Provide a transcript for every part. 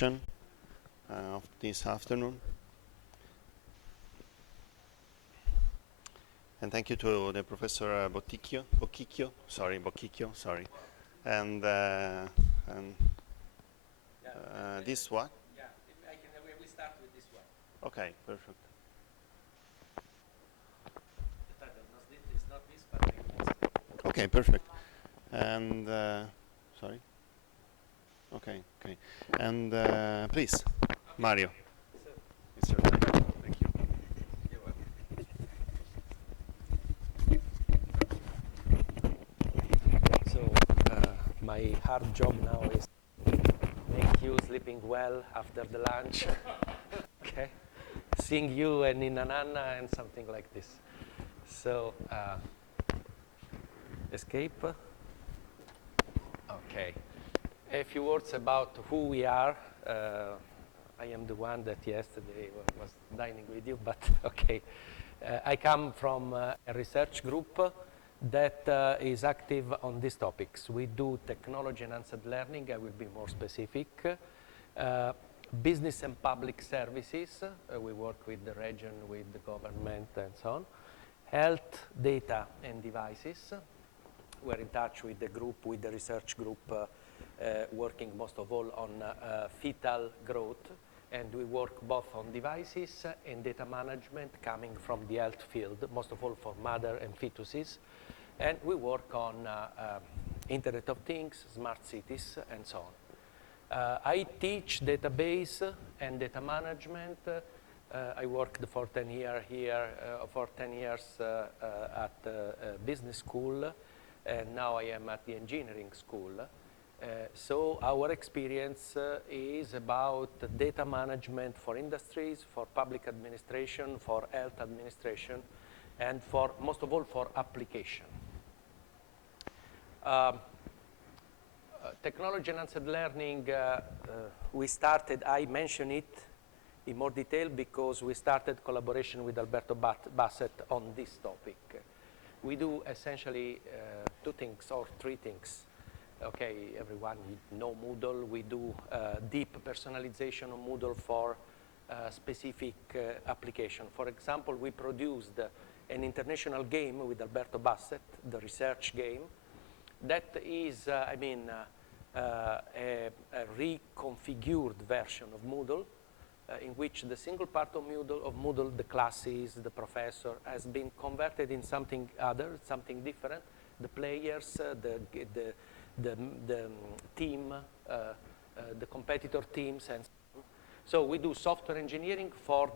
of this afternoon. And thank you to the Professor Bocchicchio, and this one? Yeah, we start with this one. Okay, perfect. The title is not this, but Okay, perfect. And sorry. Okay. And please, Mario. It's your time. Thank you. You're welcome. So my hard job now is make you sleeping well after the lunch. Okay, sing you and Nina Nanna and something like this. So escape. Okay. A few words about who we are. I am the one that yesterday was dining with you, but okay. I come from a research group that is active on these topics. We do technology-enhanced learning. I will be more specific. Business and public services. We work with the region, with the government, and so on. Health, data, and devices. We're in touch with the group, with the research group, working most of all on fetal growth, and we work both on devices and data management coming from the health field, most of all for mother and fetuses, and we work on Internet of Things, smart cities, and so on. I teach database and data management. I worked for 10 years here, for 10 years at business school, and now I am at the engineering school. So our experience is about data management for industries, for public administration, for health administration, and for most of all for application. Technology-enhanced learning, we started, I mention it in more detail because we started collaboration with Alberto Bassett on this topic. We do essentially two things or three things. Okay, everyone, you know Moodle. We do deep personalization of Moodle for specific application. For example, we produced an international game with Alberto Bassett, the research game, that is, a reconfigured version of Moodle in which the single part of Moodle, the classes, the professor, has been converted in something other, something different. The players, the team, the competitor teams, and so on. So we do software engineering for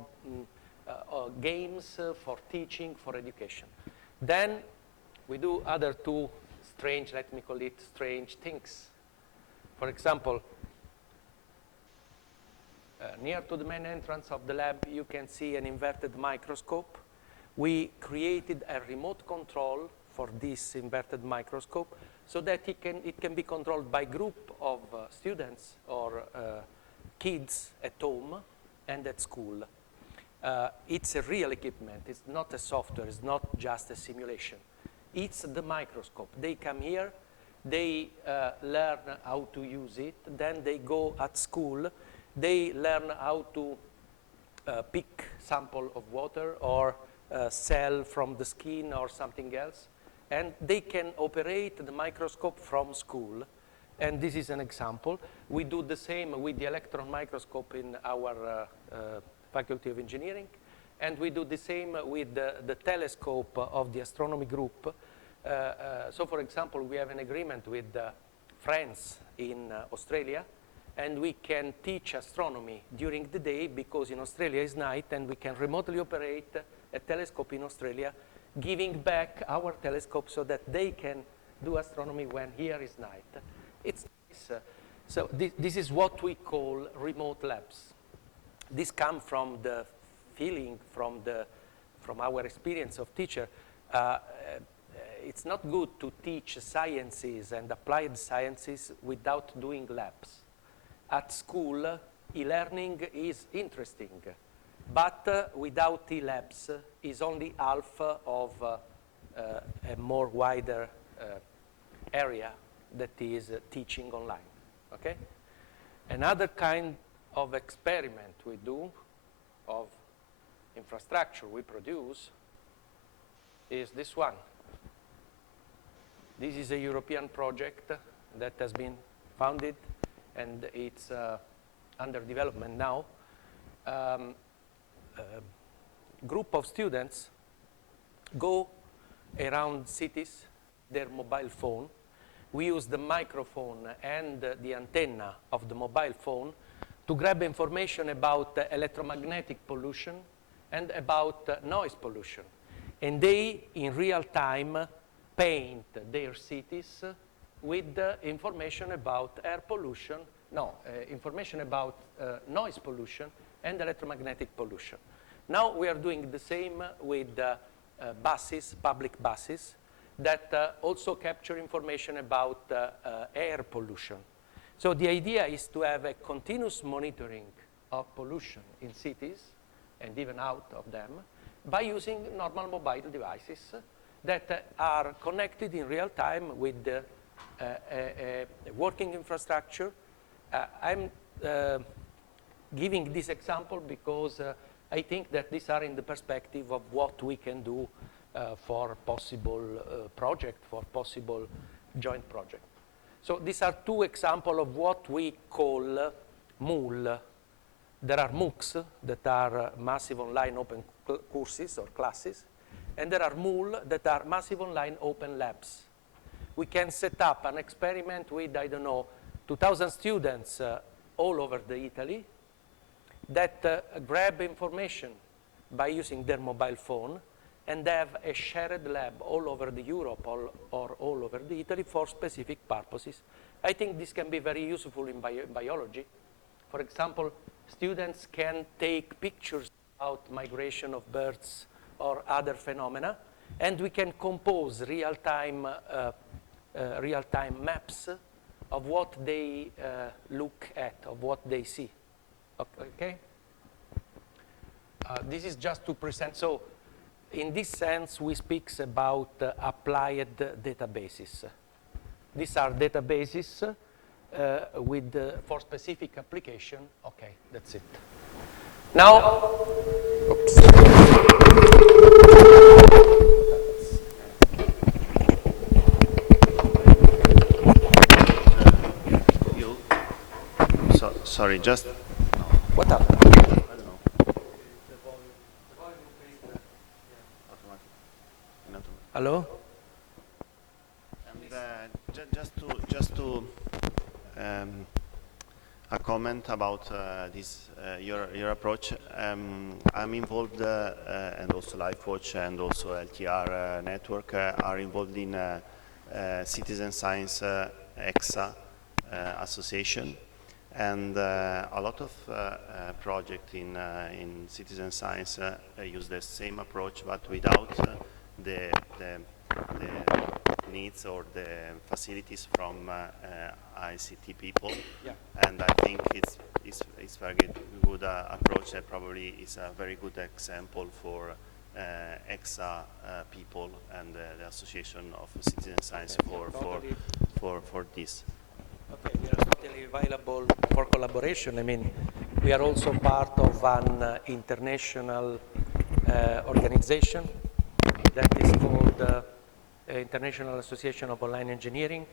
games, for teaching, for education. Then we do other two strange, let me call it strange things. For example, near to the main entrance of the lab, you can see an inverted microscope. We created a remote control for this inverted microscope so that it can be controlled by group of students or kids at home and at school. It's a real equipment. It's not a software. It's not just a simulation. It's the microscope. They come here. They learn how to use it. Then they go at school. They learn how to pick sample of water or cell from the skin or something else. And they can operate the microscope from school. And this is an example. We do the same with the electron microscope in our Faculty of Engineering. And we do the same with the telescope of the astronomy group. So, for example, we have an agreement with France in Australia. And we can teach astronomy during the day because in Australia is night, and we can remotely operate a telescope in Australia, giving back our telescope so that they can do astronomy when here is night. So this is what we call remote labs. This comes from the feeling, from our experience of teacher. It's not good to teach sciences and applied sciences without doing labs. At school, e-learning is interesting, but without e-labs is only half of a more wider area that is teaching online. Okay? Another kind of experiment we do, of infrastructure we produce, is this one. This is a European project that has been founded, and it's under development now. Group of students go around cities, their mobile phone. We use the microphone and the antenna of the mobile phone to grab information about electromagnetic pollution and about noise pollution. And they, in real time, paint their cities with information about air pollution, information about noise pollution and electromagnetic pollution. Now we are doing the same with buses, public buses, that also capture information about air pollution. So the idea is to have a continuous monitoring of pollution in cities and even out of them by using normal mobile devices that are connected in real time with a working infrastructure. I'm giving this example because I think that these are in the perspective of what we can do for possible project, for possible joint project. So these are two examples of what we call MOOL. There are MOOCs that are massive online open courses or classes, and there are MOOL that are massive online open labs. We can set up an experiment with, I don't know, 2,000 students all over Italy that grab information by using their mobile phone and have a shared lab all over Europe or all over Italy for specific purposes. I think this can be very useful in biology. For example, students can take pictures about migration of birds or other phenomena, and we can compose real-time maps of what they look at, of what they see. Okay? This is just to present. So, in this sense, we speak about applied databases. These are databases for specific application. Okay, that's it. Now, oops. Sorry, just. What happened? I don't know. Hello? And a comment about this your approach. I'm involved, and also LifeWatch and also LTR network are involved in Citizen Science EXA association, and a lot of projects in citizen science use the same approach, but without the needs or the facilities from ICT people. Yeah. And I think it's very good approach, and probably is a very good example for EXA people and the Association of Citizen Science for this. Okay, we are totally available for collaboration. I mean, we are also part of an international organization that is called International Association of Online Engineering.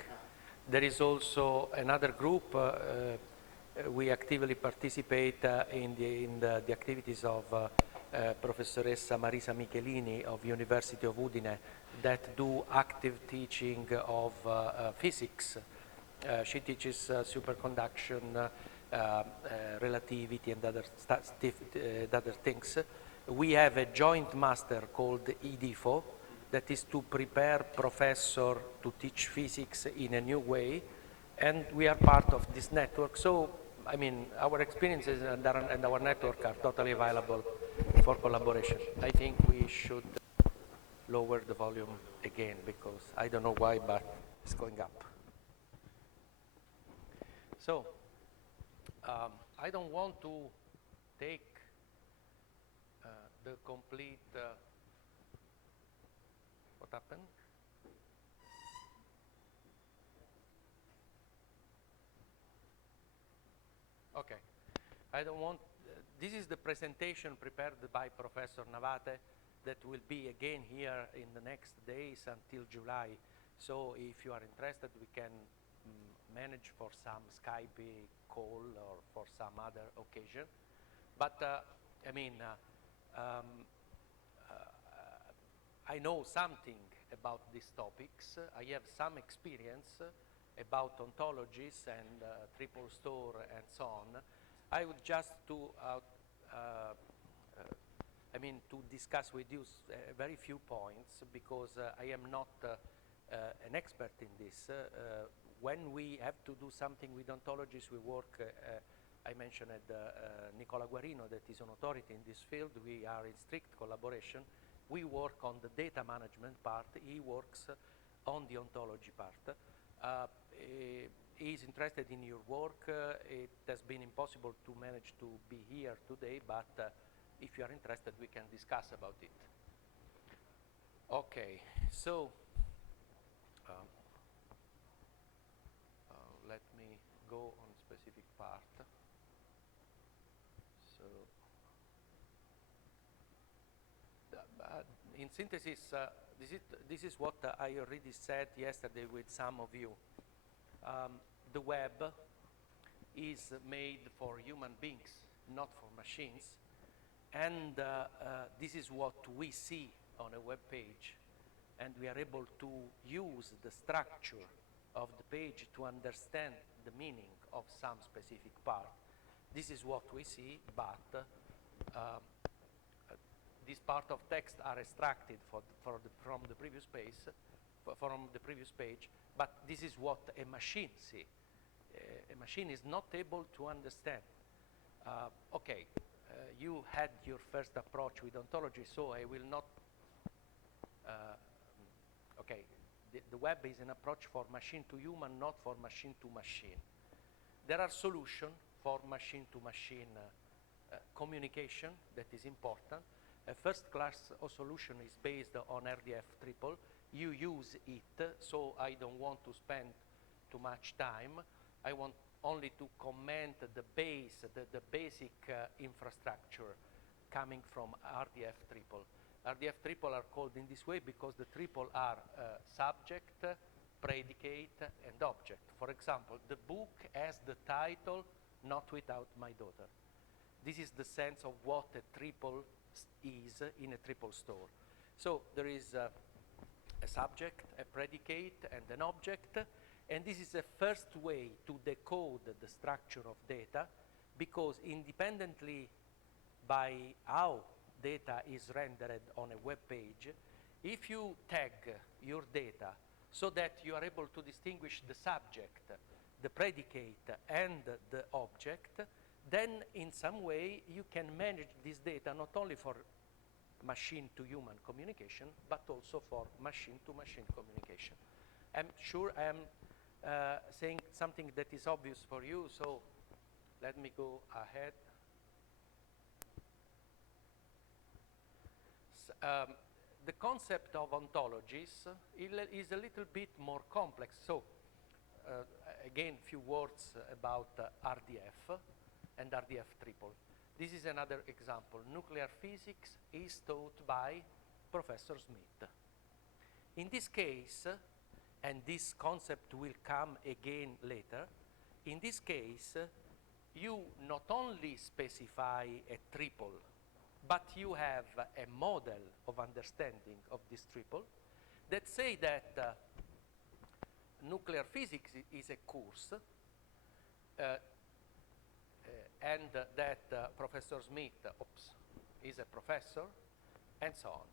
There is also another group. We actively participate in the activities of Professoressa Marisa Michelini of University of Udine that do active teaching of physics. She teaches superconduction, relativity, and other things. We have a joint master called EDFO that is to prepare professors to teach physics in a new way, and we are part of this network. So, I mean, our experiences and our network are totally available for collaboration. I think we should lower the volume again because I don't know why, but it's going up. So, I don't want to take the complete, what happened? Okay. I don't want, this is the presentation prepared by Professor Navate that will be again here in the next days until July. So if you are interested, we can manage for some Skype call or for some other occasion. But I mean, I know something about these topics. I have some experience about ontologies and triple store and so on. I would just to discuss with you very few points because I am not an expert in this. When we have to do something with ontologies, we work, I mentioned Nicola Guarino, that is an authority in this field. We are in strict collaboration. We work on the data management part. He works on the ontology part. He is interested in your work. It has been impossible to manage to be here today, but if you are interested, we can discuss about it. Okay, so let me go on specific part. So, in synthesis, this is what I already said yesterday with some of you. The web is made for human beings, not for machines. And this is what we see on a web page. And we are able to use the structure of the page to understand the meaning of some specific part. This is what we see, but this part of text are extracted from the previous page, but this is what a machine sees. A machine is not able to understand. Okay, you had your first approach with ontology, so I will not. Okay, the web is an approach for machine to human, not for machine to machine. There are solutions for machine to machine communication that is important. A first class solution is based on RDF triple. You use it, so I don't want to spend too much time. I want only to comment the basic infrastructure coming from RDF triple. RDF triple are called in this way because the triple are subject, predicate, and object. For example, the book has the title, Not Without My Daughter. This is the sense of what a triple is in a triple store. So there is a subject, a predicate, and an object. And this is the first way to decode the structure of data, because independently by how data is rendered on a web page, if you tag your data so that you are able to distinguish the subject, the predicate, and the object, then in some way you can manage this data not only for machine-to-human communication, but also for machine-to-machine communication. I'm sure I am saying something that is obvious for you, so let me go ahead. The concept of ontologies is a little bit more complex. So again, a few words about RDF and RDF triple. This is another example. Nuclear physics is taught by Professor Smith. In this case, and this concept will come again later, in this case, you not only specify a triple, but you have a model of understanding of this triple that say that nuclear physics is a course and that Professor Smith is a professor, and so on.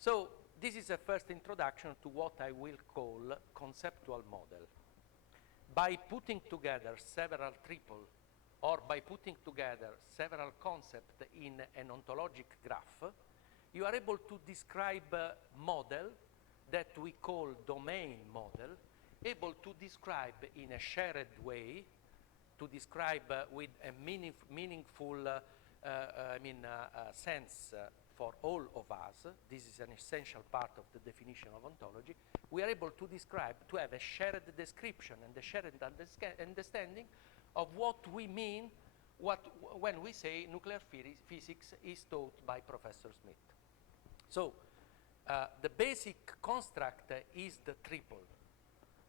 So this is a first introduction to what I will call conceptual model. By putting together several triples, or by putting together several concepts in an ontologic graph, you are able to describe a model that we call domain model, able to describe in a shared way, to describe with a meaningful sense for all of us. This is an essential part of the definition of ontology. We are able to describe, to have a shared description and a shared understanding of what we mean when we say nuclear physics is taught by Professor Smith. So the basic construct is the triple.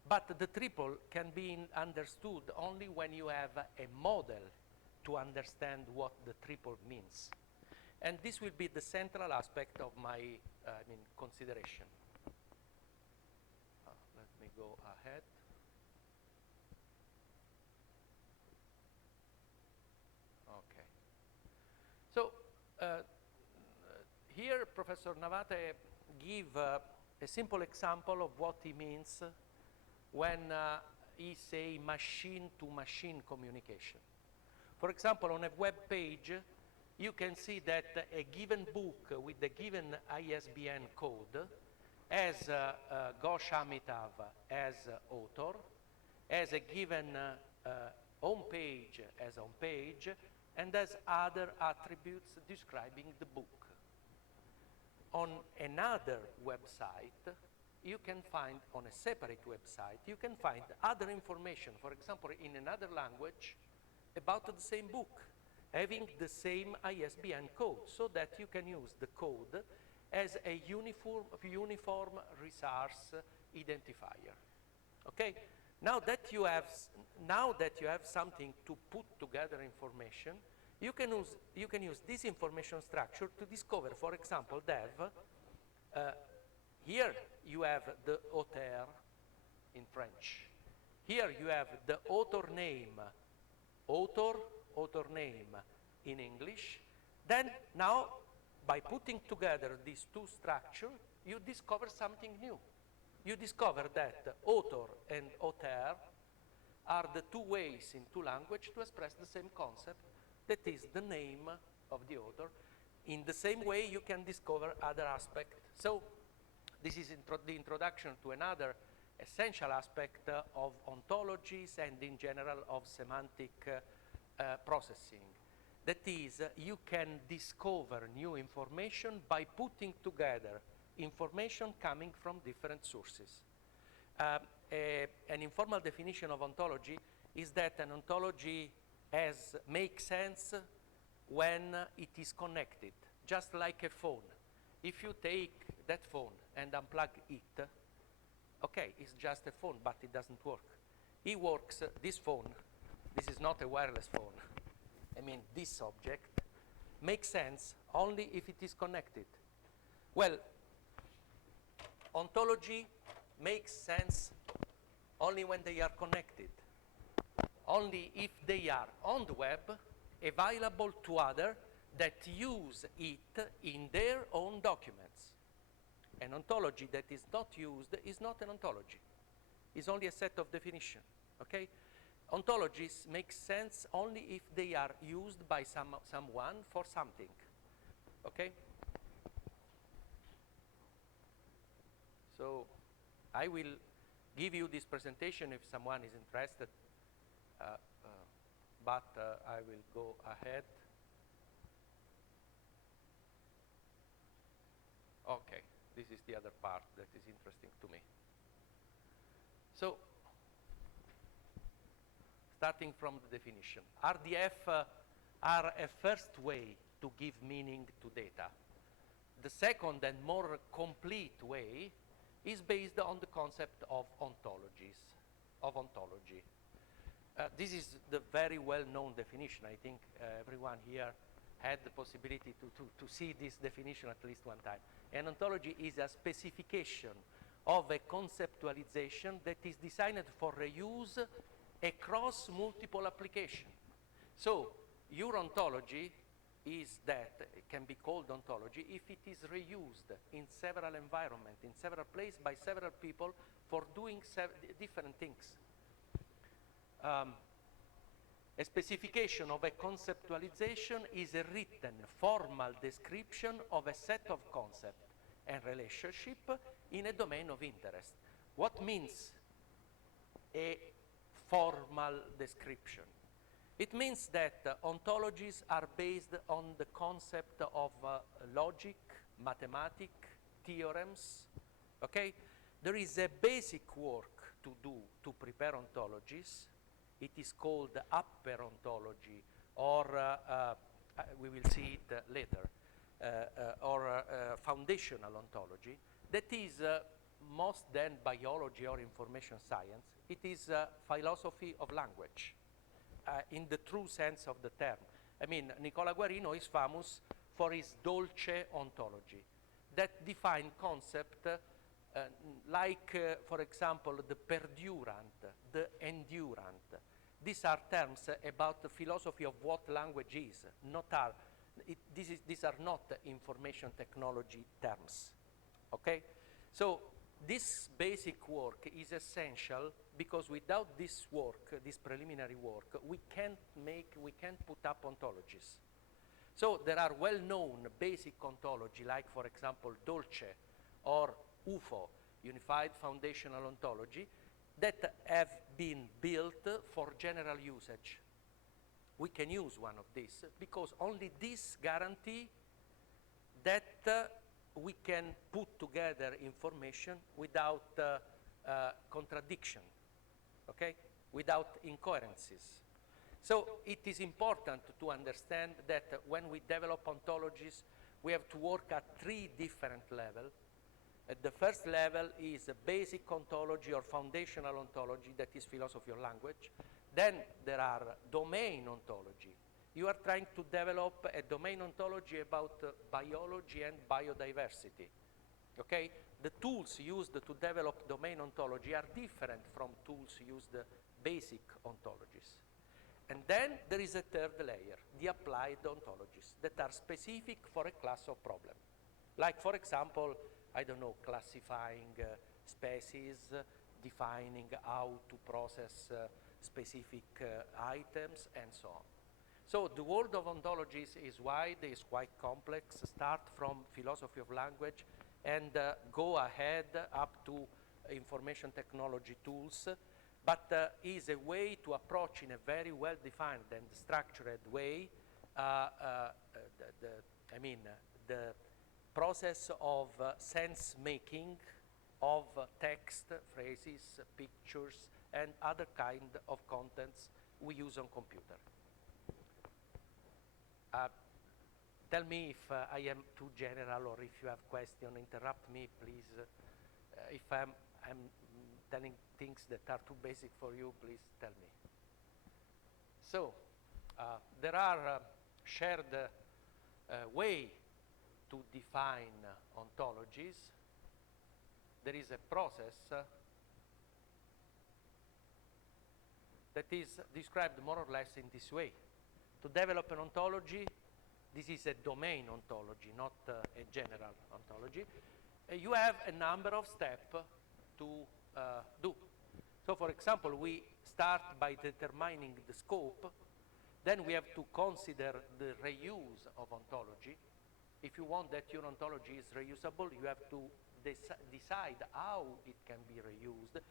But the triple can be understood only when you have a model to understand what the triple means. And this will be the central aspect of my consideration. Let me go ahead. Okay. So here Professor Navate give a simple example of what he means when he say machine-to-machine communication. For example, on a web page, you can see that a given book with the given ISBN code has Ghosh Amitav as author, has a given home page as home page, and has other attributes describing the book. On another website, you can find, on a separate website, you can find other information, for example, in another language, about the same book, having the same ISBN code, so that you can use the code as a uniform resource identifier. Okay? Now that you have something to put together information, you can use this information structure to discover, for example, here you have the auteur in French. Here you have the author name, author name in English. Then now, by putting together these two structures, you discover something new. You discover that author and auteur are the two ways in two languages to express the same concept, that is the name of the author. In the same way, you can discover other aspects. So this is the introduction to another essential aspect of ontologies and in general of semantic processing. That is, you can discover new information by putting together information coming from different sources. An informal definition of ontology is that an ontology makes sense when it is connected, just like a phone. If you take that phone and unplug it, okay, it's just a phone, but it doesn't work. It works, this phone, this is not a wireless phone. I mean, this object makes sense only if it is connected. Well, ontology makes sense only when they are connected, only if they are on the web, available to others that use it in their own documents. An ontology that is not used is not an ontology. It's only a set of definitions, okay? Ontologies make sense only if they are used by someone for something, okay? So I will give you this presentation if someone is interested, but I will go ahead. Okay, this is the other part that is interesting to me. So, starting from the definition, RDF are a first way to give meaning to data. The second and more complete way is based on the concept of ontologies, of ontology. This is the very well-known definition. I think everyone here had the possibility to see this definition at least one time. An ontology is a specification of a conceptualization that is designed for reuse across multiple applications. So your ontology is that, it can be called ontology if it is reused in several environments, in several places by several people for doing different things. A specification of a conceptualization is a written formal description of a set of concepts and relationship in a domain of interest. What means a formal description? It means that ontologies are based on the concept of logic, mathematics, theorems, okay? There is a basic work to do to prepare ontologies. It is called upper ontology or we will see it later, or foundational ontology, that is most than biology or information science. It is philosophy of language in the true sense of the term. I mean, Nicola Guarino is famous for his dolce ontology that define concept like, for example, the perdurant, the endurant. These are terms about the philosophy of what language is. These are not information technology terms. Okay? So this basic work is essential because without this work, this preliminary work, we can't put up ontologies. So there are well-known basic ontology, like for example Dolce or UFO, Unified Foundational Ontology, that have been built for general usage. We can use one of these because only this guarantee that we can put together information without contradiction, okay? Without incoherencies. So it is important to understand that when we develop ontologies, we have to work at 3 different levels. The first level is a basic ontology or foundational ontology, that is philosophy of language. Then there are domain ontology. You are trying to develop a domain ontology about biology and biodiversity. Okay? The tools used to develop domain ontology are different from tools used basic ontologies. And then there is a third layer, the applied ontologies that are specific for a class of problem. Like, for example, I don't know, classifying species, defining how to process specific items, and so on. So the world of ontologies is wide, is quite complex, start from philosophy of language and go ahead up to information technology tools, but is a way to approach in a very well-defined and structured way the process of sense-making of text, phrases, pictures, and other kind of contents we use on computer. Tell me if I am too general or if you have questions, interrupt me, please. If I'm telling things that are too basic for you, please tell me. So, there are shared way to define ontologies. There is a process that is described more or less in this way. To develop an ontology, this is a domain ontology, not a general ontology. You have a number of steps to do. So, for example, we start by determining the scope. Then we have to consider the reuse of ontology. If you want that your ontology is reusable, you have to decide how it can be reused.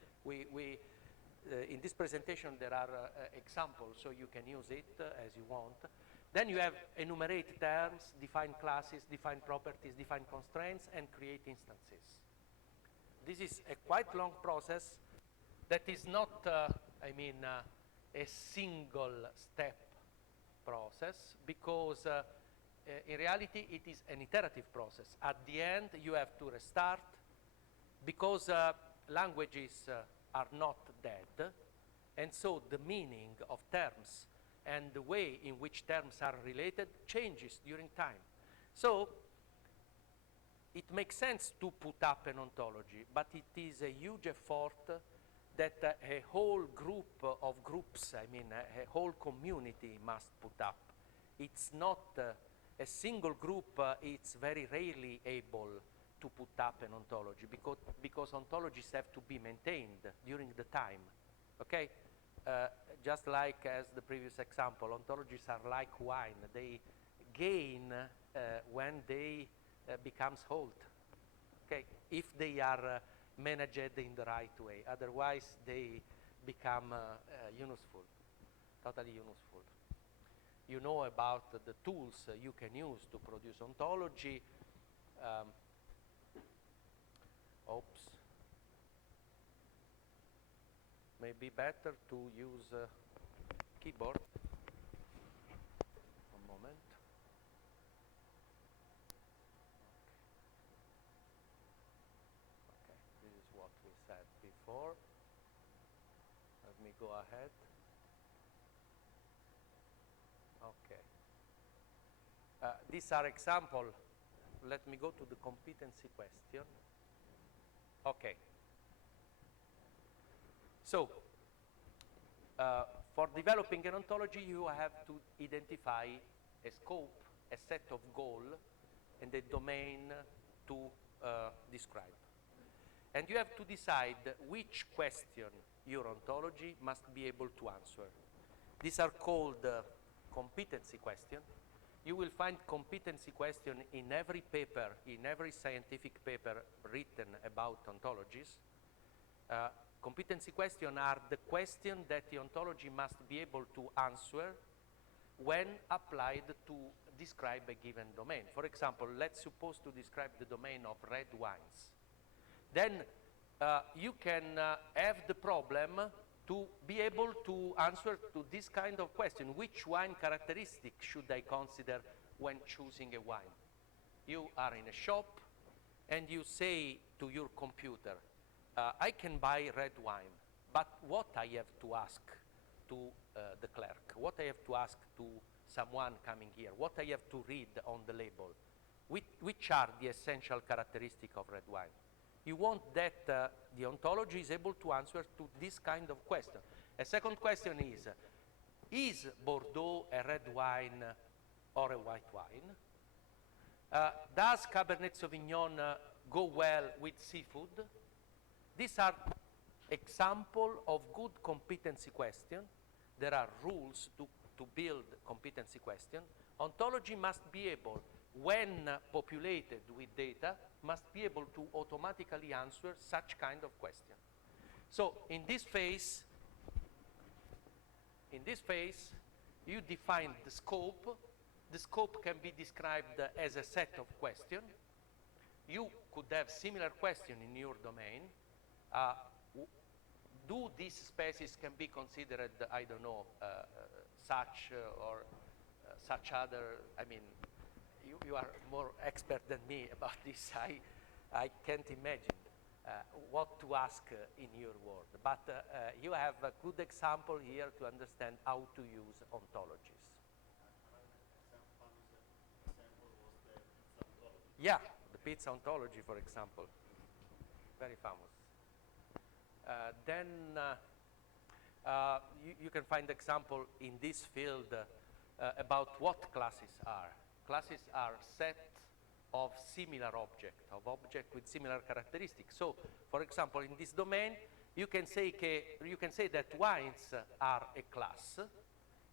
In this presentation, there are examples, so you can use it as you want. Then you have enumerate terms, define classes, define properties, define constraints, and create instances. This is a quite long process that is not, a single step process, because in reality it is an iterative process. At the end, you have to restart, because languages are not dead, and so the meaning of terms and the way in which terms are related changes during time. So it makes sense to put up an ontology, but it is a huge effort that a whole group of groups, a whole community must put up. It's not a single group, it's very rarely able to put up an ontology, because ontologies have to be maintained during the time, okay? Just like as the previous example, ontologies are like wine. They gain when they becomes old, okay? If they are managed in the right way. Otherwise, they become unuseful, totally unuseful. You know about the tools you can use to produce ontology. Oops. Maybe better to use keyboard. moment. Okay, this is what we said before. Let me go ahead. Okay. These are examples. Let me go to the competency question. Okay. So, for developing an ontology, you have to identify a scope, a set of goals, and a domain to describe. And you have to decide which question your ontology must be able to answer. These are called competency questions. You will find competency question in every paper, in every scientific paper written about ontologies. Competency questions are the questions that the ontology must be able to answer when applied to describe a given domain. For example, let's suppose to describe the domain of red wines. Then you can have the problem to be able to answer to this kind of question. Which wine characteristic should I consider when choosing a wine? You are in a shop and you say to your computer, I can buy red wine, but what I have to ask to the clerk, what I have to ask to someone coming here, what I have to read on the label, which are the essential characteristics of red wine? You want that the ontology is able to answer to this kind of question. A second question is Bordeaux a red wine or a white wine? Does Cabernet Sauvignon go well with seafood? These are examples of good competency questions. There are rules to build competency questions. Ontology must be able, when populated with data, must be able to automatically answer such kind of question. So in this phase, you define the scope. The scope can be described as a set of questions. You could have similar questions in your domain. Do these species can be considered, I don't know, such or such other, I mean, you are more expert than me about this. I can't imagine what to ask in your word. But you have a good example here to understand how to use ontologies. Yeah, the pizza ontology, for example. Very famous. Then you can find example in this field about what classes are. Classes are set of similar objects, of objects with similar characteristics. So, for example, in this domain, you can say that wines are a class,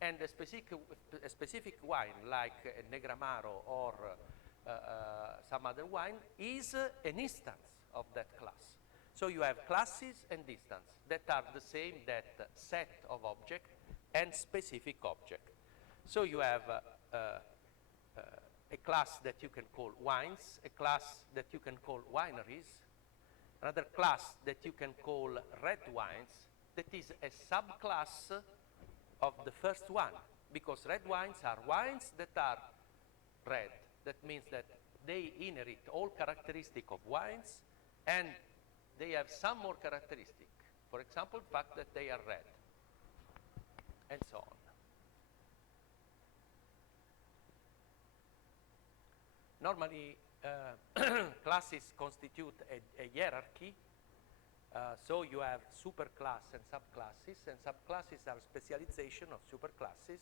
and a specific wine, like a Negramaro or some other wine, is an instance of that class. So you have classes and instances that are the same, that set of object and specific object. So you have a class that you can call wines, a class that you can call wineries, another class that you can call red wines, that is a subclass of the first one, because red wines are wines that are red. That means that they inherit all characteristics of wines, and they have some more characteristic. For example, the fact that they are red, and so on. Normally, classes constitute a hierarchy. So you have superclass and subclasses are specialization of superclasses,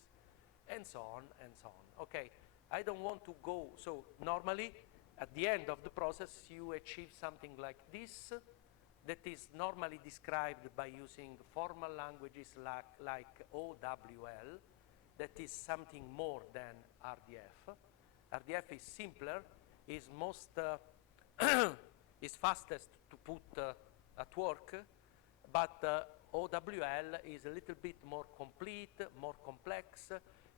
and so on and so on. Okay, I don't want to go. So normally, at the end of the process, you achieve something like this, that is normally described by using formal languages like OWL, that is something more than RDF. RDF is simpler, is is fastest to put at work, but OWL is a little bit more complete, more complex.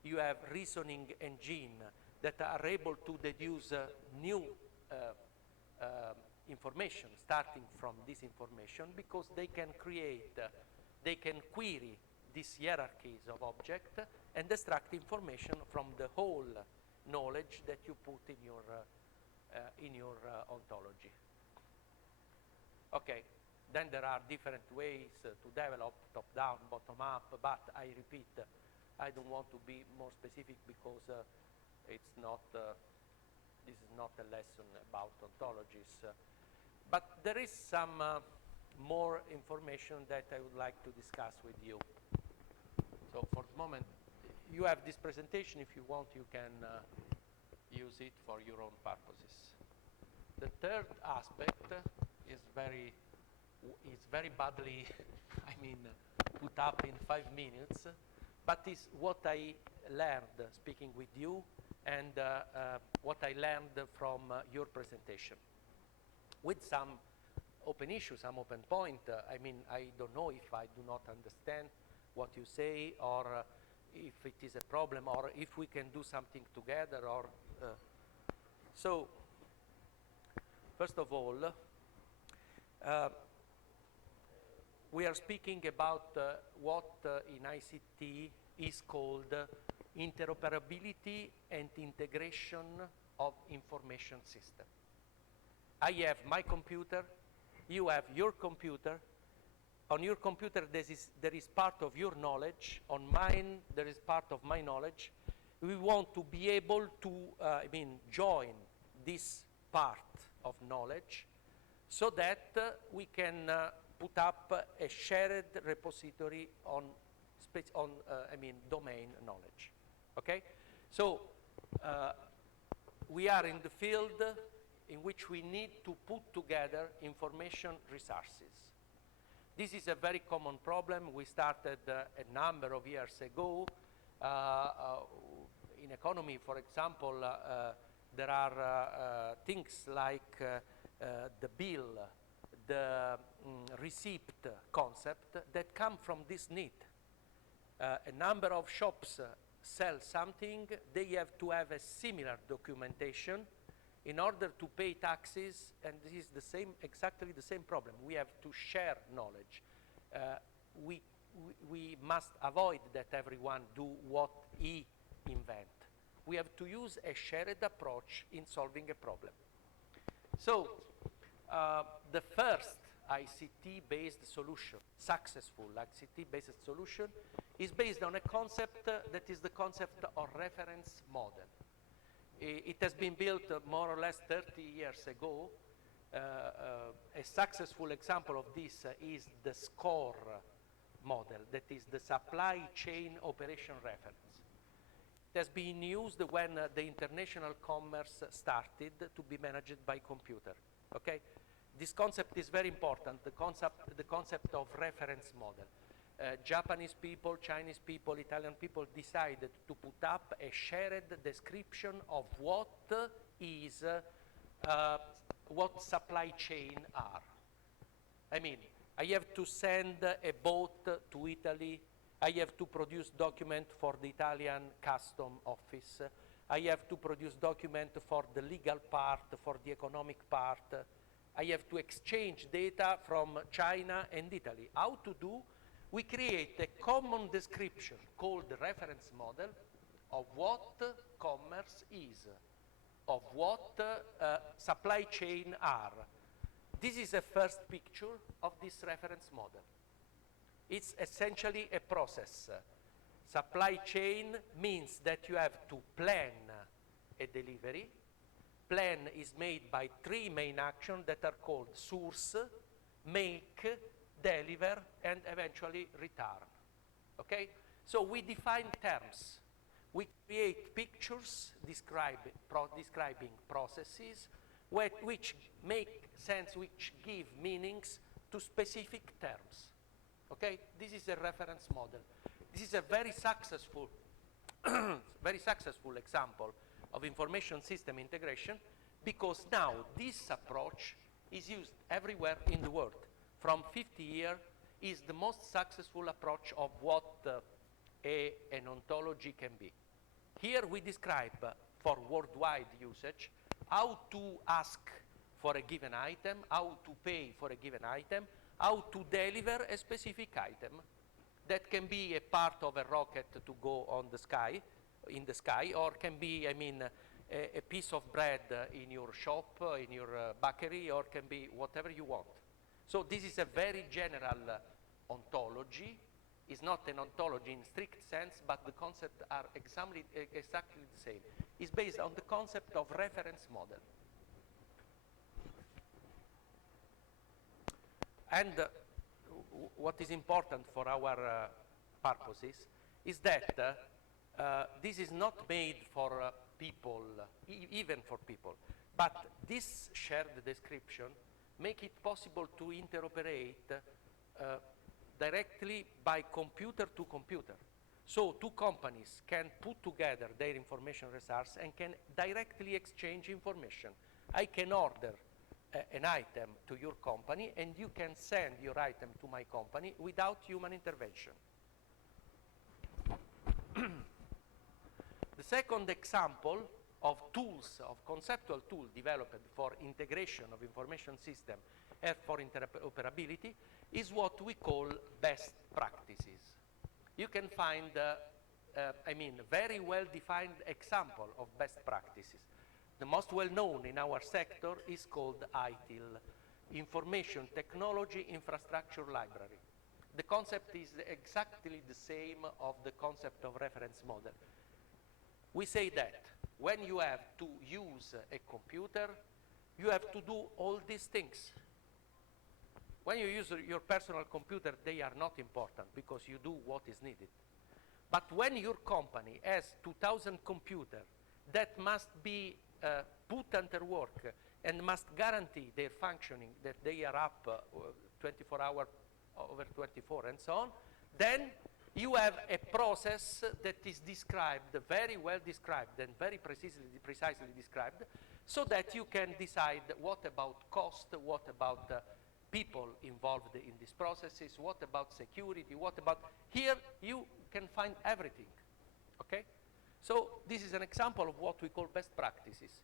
You have reasoning engine that are able to deduce new information starting from this information, because they can create, they can query these hierarchies of objects and extract information from the whole knowledge that you put in your ontology. Okay, then there are different ways to develop, top-down, bottom-up, but I repeat, I don't want to be more specific because it's not, this is not a lesson about ontologies. But there is some more information that I would like to discuss with you. So for the moment, you have this presentation. If you want, you can use it for your own purposes. The third aspect is very badly, I mean, put up in 5 minutes, but is what I learned speaking with you and what I learned from your presentation. With some open issues, some open point. I mean, I don't know if I do not understand what you say, or if it is a problem, or if we can do something together, or so. First of all, we are speaking about what in ICT is called interoperability and integration of information system. I have my computer, you have your computer. On your computer, there is part of your knowledge. On mine, there is part of my knowledge. We want to be able to, join this part of knowledge so that we can put up a shared repository on domain knowledge. Okay? So we are in the field in which we need to put together information resources. This is a very common problem. We started a number of years ago. In economy, for example, there are things like the bill, the receipt concept that come from this need. A number of shops sell something. They have to have a similar documentation in order to pay taxes, and this is the same, exactly the same problem. We have to share knowledge. We must avoid that everyone do what he invent. We have to use a shared approach in solving a problem. So the first ICT-based solution, successful ICT-based solution, is based on a concept that is the concept of reference model. It has been built more or less 30 years ago. A successful example of this is the SCORE model, that is the supply chain operation reference. It has been used when the international commerce started to be managed by computer. Okay? This concept is very important, the concept of reference model. Japanese people, Chinese people, Italian people decided to put up a shared description of what supply chain are. I mean, I have to send a boat to Italy. I have to produce document for the Italian custom office. I have to produce document for the legal part, for the economic part. I have to exchange data from China and Italy. How to do? We create a common description called the reference model of what commerce is, of what supply chain are. This is a first picture of this reference model. It's essentially a process. Supply chain means that you have to plan a delivery. Plan is made by 3 main actions that are called source, make, deliver, and eventually return. Okay? So we define terms. We create pictures describing processes which make sense, which give meanings to specific terms. Okay? This is a reference model. This is a very successful, very successful example of information system integration, because now this approach is used everywhere in the world. From 50 years is the most successful approach of what an ontology can be. Here we describe for worldwide usage how to ask for a given item, how to pay for a given item, how to deliver a specific item. that can be a part of a rocket to go on the sky, in the sky, or can be, I mean, a piece of bread in your shop, in your bakery, or can be whatever you want. So this is a very general ontology. It's not an ontology in strict sense, but the concepts are exactly the same. It's based on the concept of reference model. And what is important for our purposes is that this is not made for people, even for people, but this shared description make it possible to interoperate directly by computer to computer. So two companies can put together their information resource and can directly exchange information. I can order an item to your company, and you can send your item to my company without human intervention. The second example of tools, of conceptual tools developed for integration of information system and for interoperability is what we call best practices. You can find, very well-defined example of best practices. The most well-known in our sector is called ITIL, Information Technology Infrastructure Library. The concept is exactly the same of the concept of reference model. We say that when you have to use a computer, you have to do all these things. When you use your personal computer, they are not important because you do what is needed. But when your company has 2,000 computers that must be put under work and must guarantee their functioning, that they are up 24 hours over 24 and so on, then you have a process that is described, very well described and very precisely described, so that you can decide what about cost, what about people involved in these processes, what about security, what about... Here you can find everything, okay? So this is an example of what we call best practices.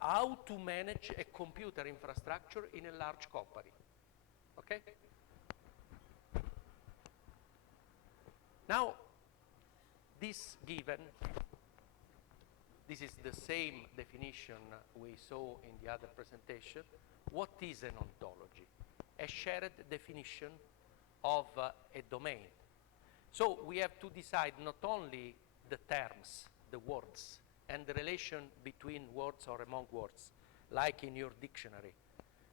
How to manage a computer infrastructure in a large company, okay? Now, this is the same definition we saw in the other presentation. What is an ontology? A shared definition of a domain. So we have to decide not only the terms, the words, and the relation between words or among words, like in your dictionary.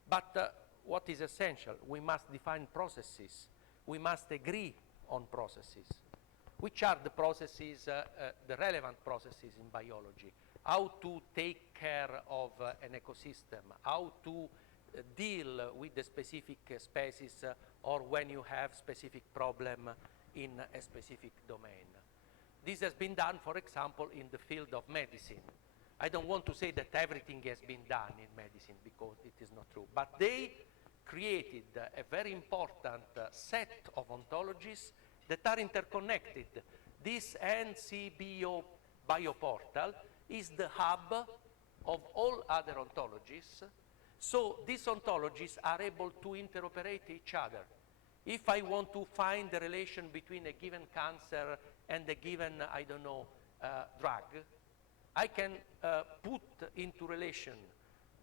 But what is essential? We must define processes. We must agree on processes. Which are the processes, the relevant processes in biology? How to take care of an ecosystem? How to deal with the specific species or when you have specific problem in a specific domain? This has been done, for example, in the field of medicine. I don't want to say that everything has been done in medicine because it is not true, but they created a very important set of ontologies that are interconnected. This NCBio bioportal is the hub of all other ontologies. So these ontologies are able to interoperate each other. If I want to find the relation between a given cancer and a given, I don't know, drug, I can put into relation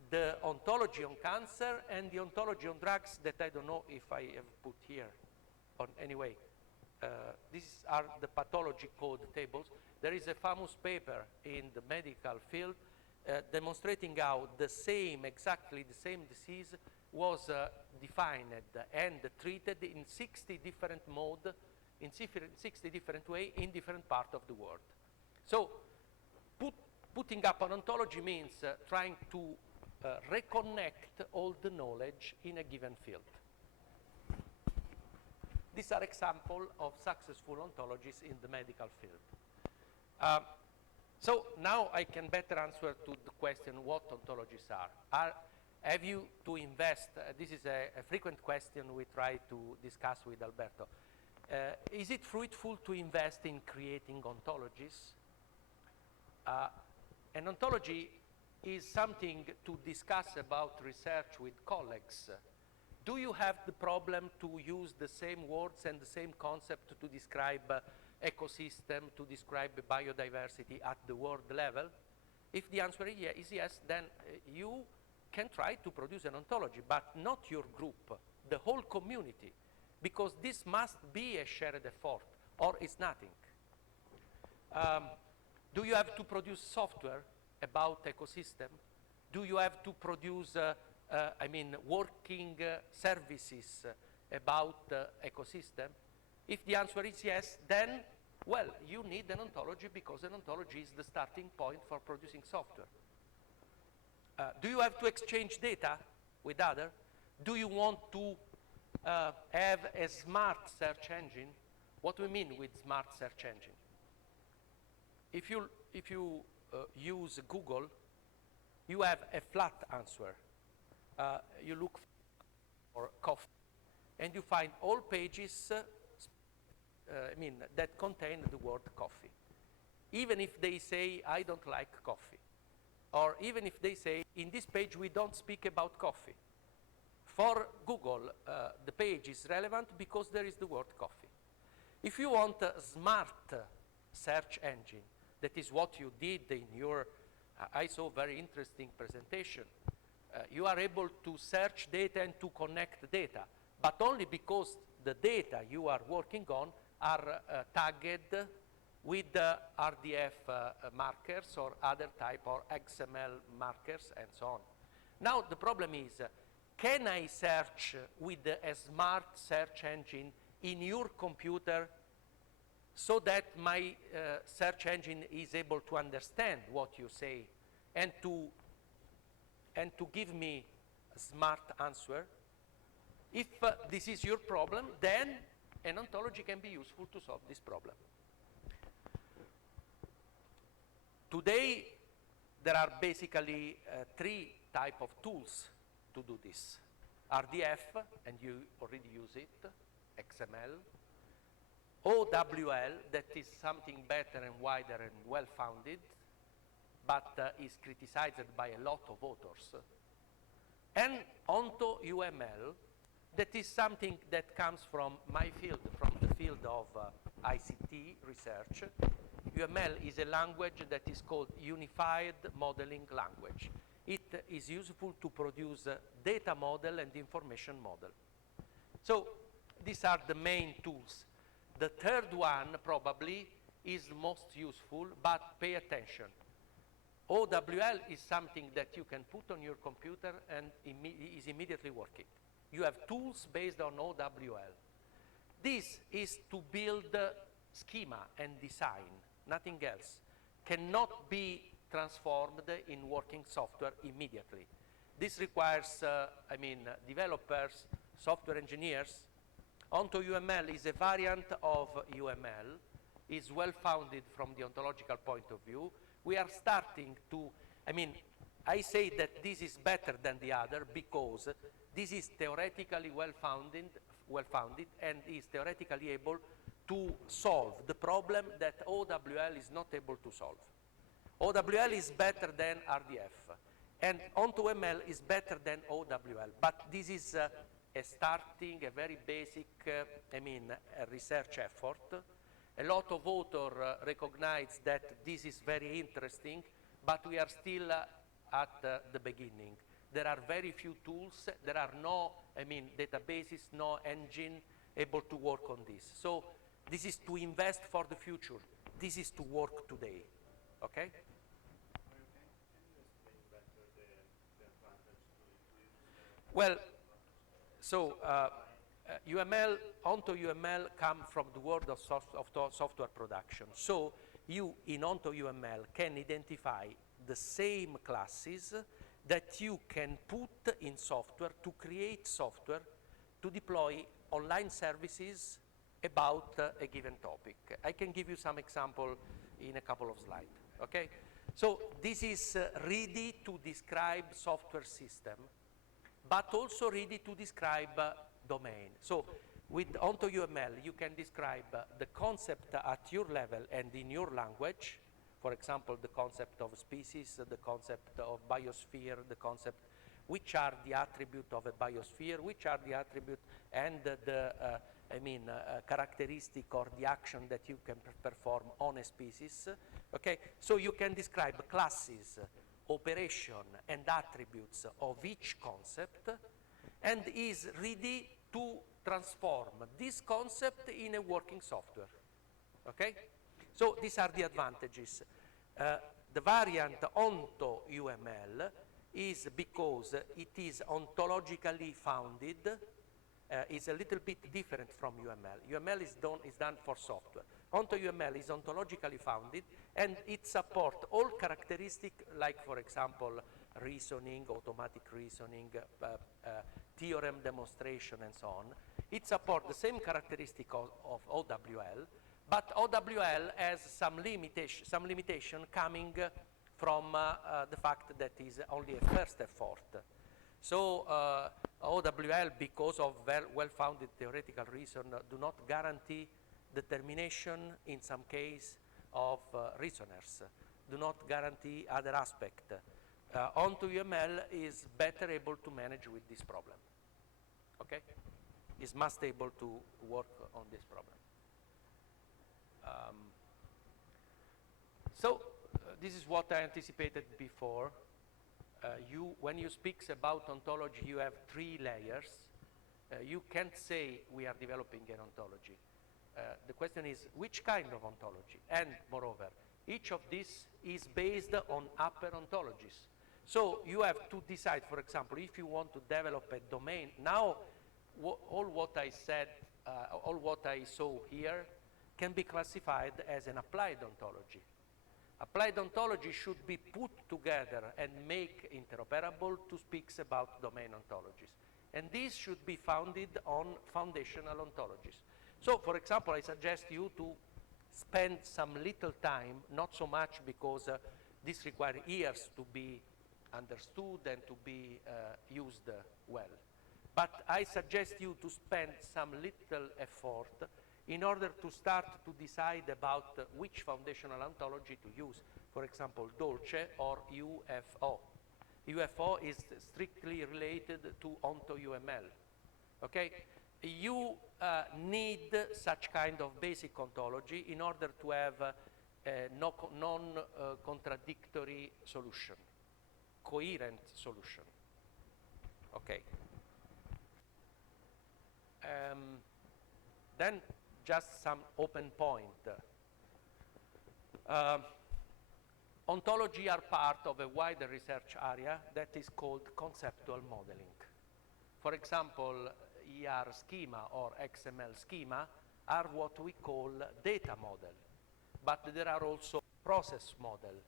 the ontology on cancer and the ontology on drugs that I don't know if I have put here. Anyway, these are the pathology code tables. There is a famous paper in the medical field demonstrating how exactly the same disease was defined and treated in 60 different modes, in 60 different ways in different parts of the world. So putting up an ontology means trying to reconnect all the knowledge in a given field. These are examples of successful ontologies in the medical field. So now I can better answer to the question what ontologies are. Have you to invest? This is a frequent question we try to discuss with Alberto. Is it fruitful to invest in creating ontologies? An ontology is something to discuss about research with colleagues. Do you have the problem to use the same words and the same concept to describe ecosystem, to describe biodiversity at the world level? If the answer is yes, then you can try to produce an ontology, but not your group, the whole community, because this must be a shared effort, or it's nothing. Do you have to produce software about ecosystem? Do you have to produce, working services about ecosystem? If the answer is yes, then, well, you need an ontology because an ontology is the starting point for producing software. Do you have to exchange data with others? Do you want to have a smart search engine? What do we mean with smart search engine? If you use Google, you have a flat answer. You look for coffee, and you find all pages that contain the word coffee. Even if they say, I don't like coffee. Or even if they say, in this page, we don't speak about coffee. For Google, the page is relevant because there is the word coffee. If you want a smart search engine, that is what you did in your, I saw very interesting presentation. You are able to search data and to connect data, but only because the data you are working on are tagged with RDF markers or other type or XML markers and so on. Now the problem is, can I search with a smart search engine in your computer so that my search engine is able to understand what you say and to give me a smart answer? If this is your problem, then an ontology can be useful to solve this problem. Today, there are basically three types of tools to do this. RDF, and you already use it, XML. OWL, that is something better and wider and well-founded, but is criticized by a lot of authors. And OntoUML, that is something that comes from my field, from the field of ICT research. UML is a language that is called Unified Modeling Language. It is useful to produce data model and information model. So these are the main tools. The third one probably is the most useful, but pay attention. OWL is something that you can put on your computer and is immediately working. You have tools based on OWL. This is to build schema and design, nothing else. Cannot be transformed in working software immediately. This requires, developers, software engineers. OntoUML is a variant of UML, is well-founded from the ontological point of view. We are starting to, I say that this is better than the other because this is theoretically well-founded and is theoretically able to solve the problem that OWL is not able to solve. OWL is better than RDF, and OntoUML is better than OWL, but this is a very basic, a research effort. A lot of authors recognize that this is very interesting, but we are still at the beginning. There are very few tools. There are no, databases, no engine able to work on this. So this is to invest for the future. This is to work today, okay? Well, so UML, OntoUML come from the world of software production. So you, in OntoUML, can identify the same classes that you can put in software to create software to deploy online services about a given topic. I can give you some example in a couple of slides, okay? So this is ready to describe software system, but also ready to describe domain. So with OntoUML, you can describe the concept at your level and in your language. For example, the concept of species, the concept of biosphere, the concept which are the attribute of a biosphere, which are the attribute and the characteristic or the action that you can perform on a species. Okay, so you can describe classes, operation, and attributes of each concept, and is ready to transform this concept in a working software. Okay, so these are the advantages. The variant onto UML is because it is ontologically founded. Is a little bit different from UML. UML is done for software. Onto UML is ontologically founded, and it supports all characteristics like, for example, reasoning, automatic reasoning, theorem demonstration, and so on. It supports the same characteristic of OWL, but OWL has some limitation coming from the fact that it is only a first effort. So OWL, because of well-founded theoretical reason, do not guarantee determination in some case of reasoners, do not guarantee other aspect. Onto UML is better able to manage with this problem. Okay, is most able to work on this problem. This is what I anticipated before. When you speak about ontology, you have 3 layers. You can't say we are developing an ontology. The question is, which kind of ontology? And moreover, each of these is based on upper ontologies. So you have to decide, for example, if you want to develop a domain. Now, all what I said, all what I saw here can be classified as an applied ontology. Applied ontology should be put together and make interoperable to speak about domain ontologies. And these should be founded on foundational ontologies. So, for example, I suggest you to spend some little time, not so much because this requires years to be understood and to be used well. But I suggest you to spend some little effort in order to start to decide about which foundational ontology to use. For example, Dolce or UFO. UFO is strictly related to onto UML. Okay? You need such kind of basic ontology in order to have a non-contradictory solution, coherent solution. Okay. Then just some open point. Ontology are part of a wider research area that is called conceptual modeling. For example, ER schema or XML schema are what we call data model, but there are also process model,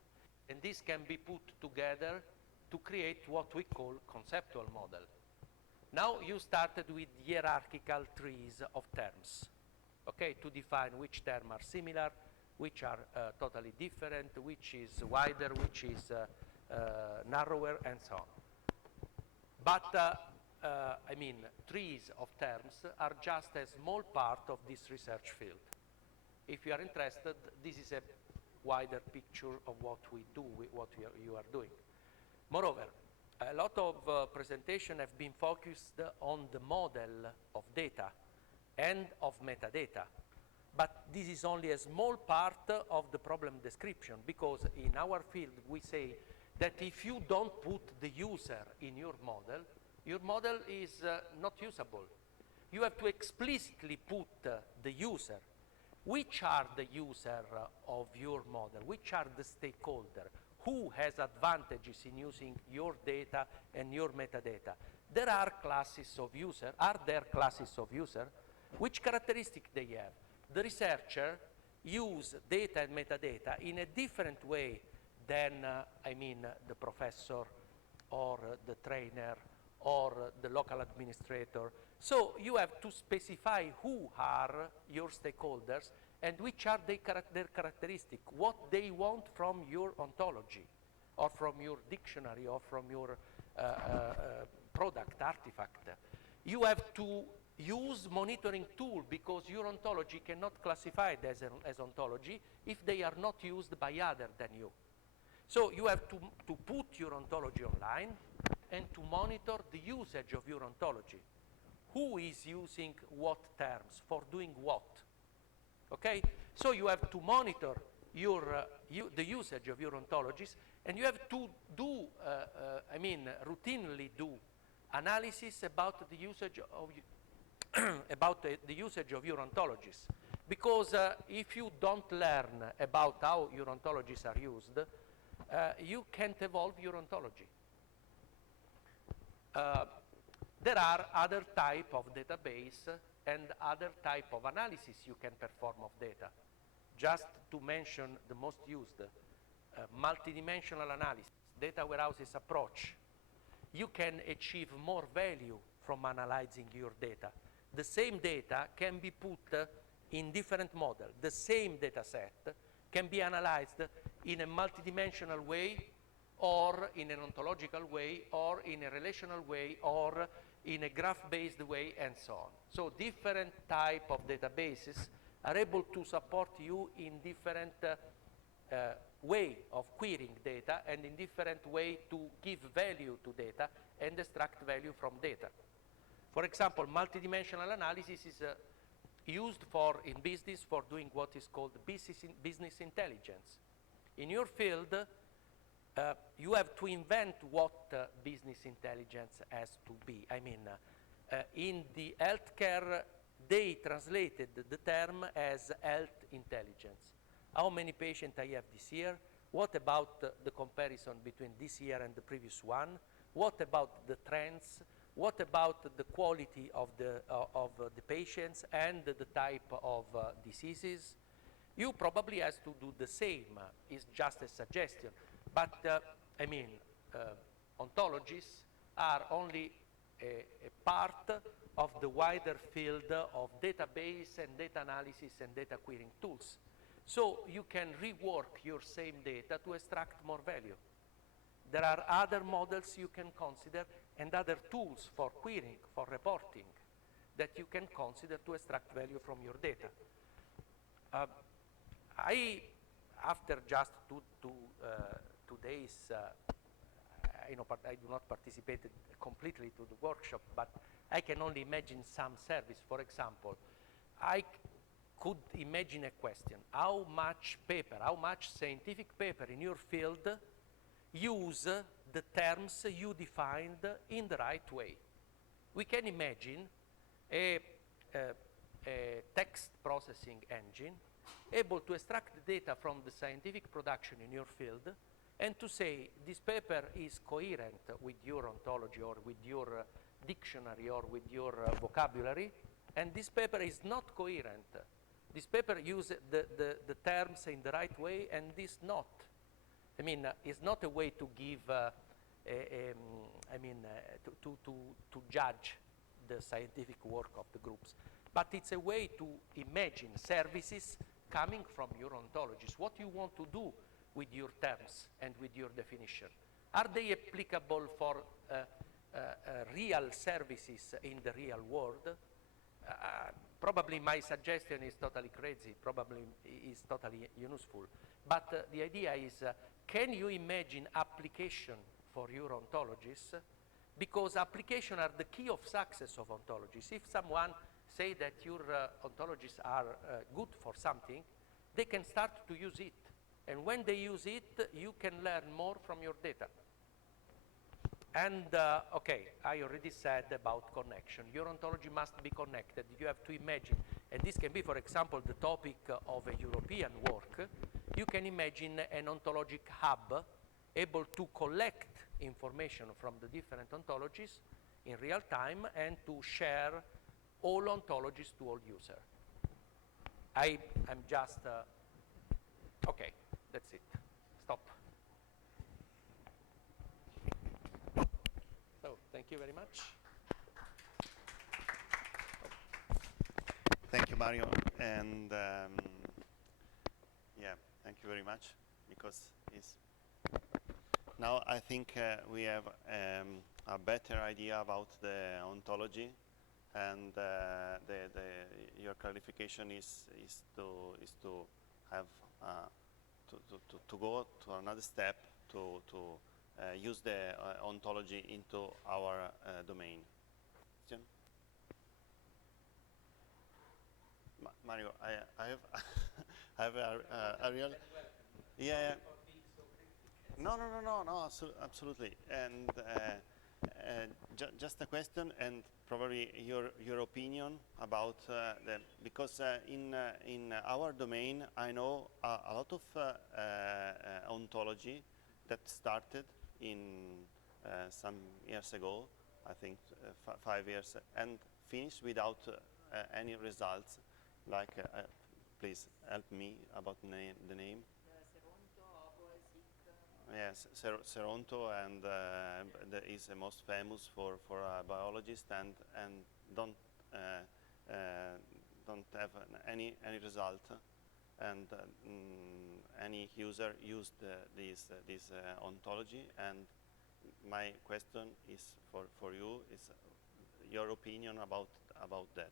and this can be put together to create what we call conceptual model. Now you started with hierarchical trees of terms, okay, to define which terms are similar, which are totally different, which is wider, which is narrower, and so on. But trees of terms are just a small part of this research field. If you are interested, this is a wider picture of what we do, what you are doing. Moreover, a lot of presentations have been focused on the model of data and of metadata. But this is only a small part of the problem description, because in our field we say that if you don't put the user in your model is not usable. You have to explicitly put the user. Which are the user of your model? Which are the stakeholder? Who has advantages in using your data and your metadata? There are classes of user. Are there classes of user? Which characteristic they have? The researcher use data and metadata in a different way than, the professor or the trainer or the local administrator. So you have to specify who are your stakeholders and which are their characteristics, what they want from your ontology or from your dictionary or from your product, artifact. You have to use monitoring tool, because your ontology cannot classify it as ontology if they are not used by other than you. So you have to put your ontology online, and to monitor the usage of your ontology. Who is using what terms for doing what? Okay? So you have to monitor the usage of your ontologies, and you have to do, routinely do analysis about the usage of the usage of your ontologies. Because if you don't learn about how your ontologies are used, you can't evolve your ontology. There are other type of database and other type of analysis you can perform of data. Just to mention the most used, multidimensional analysis, data warehouses approach. You can achieve more value from analyzing your data. The same data can be put in different models. The same data set can be analyzed in a multidimensional way, or in an ontological way, or in a relational way, or in a graph-based way, and so on. So different type of databases are able to support you in different way of querying data, and in different way to give value to data and extract value from data. For example, multidimensional analysis is used in business for doing what is called business intelligence. In your field, you have to invent what business intelligence has to be. I mean, in the healthcare, they translated the term as health intelligence. How many patients I have this year? What about the comparison between this year and the previous one? What about the trends? What about the quality of the patients and the type of diseases? You probably have to do the same. It's just a suggestion. But, ontologies are only a part of the wider field of database and data analysis and data querying tools. So you can rework your same data to extract more value. There are other models you can consider and other tools for querying, for reporting, that you can consider to extract value from your data. After just 2 days, I do not participate completely to the workshop, but I can only imagine some service. For example, I could imagine a question: how much scientific paper in your field use the terms you defined in the right way? We can imagine a text processing engine able to extract the data from the scientific production in your field and to say this paper is coherent with your ontology or with your dictionary or with your vocabulary, and this paper is not coherent. This paper uses the terms in the right way, and this not. It's not a way to give, to judge the scientific work of the groups, but it's a way to imagine services coming from your ontologies. What you want to do with your terms and with your definition? Are they applicable for real services in the real world? Probably my suggestion is totally crazy, probably is totally useful. But the idea is, can you imagine application for your ontologies? Because application are the key of success of ontologies. If someone say that your ontologies are good for something, they can start to use it. And when they use it, you can learn more from your data. And, okay, I already said about connection. Your ontology must be connected. You have to imagine, and this can be, for example, the topic of a European work. You can imagine an ontologic hub able to collect information from the different ontologies in real time and to share all ontologies to all users. I'm just, okay, that's it. Stop. So, thank you very much. Thank you, Mario. And yeah, thank you very much, because now I think we have a better idea about the ontology, and your clarification is to have to go to another step to use the ontology into our domain. Question? Mario, I have I have a real yeah. No, absolutely. And just a question, and probably your opinion about because in our domain, I know a lot of ontology that started in some years ago, I think 5 years, and finished without any results. Like, please help me about the name. Yes, Seronto, and is the most famous for a biologist, and don't don't have any result, and any user used this ontology. And my question is for you is your opinion about that.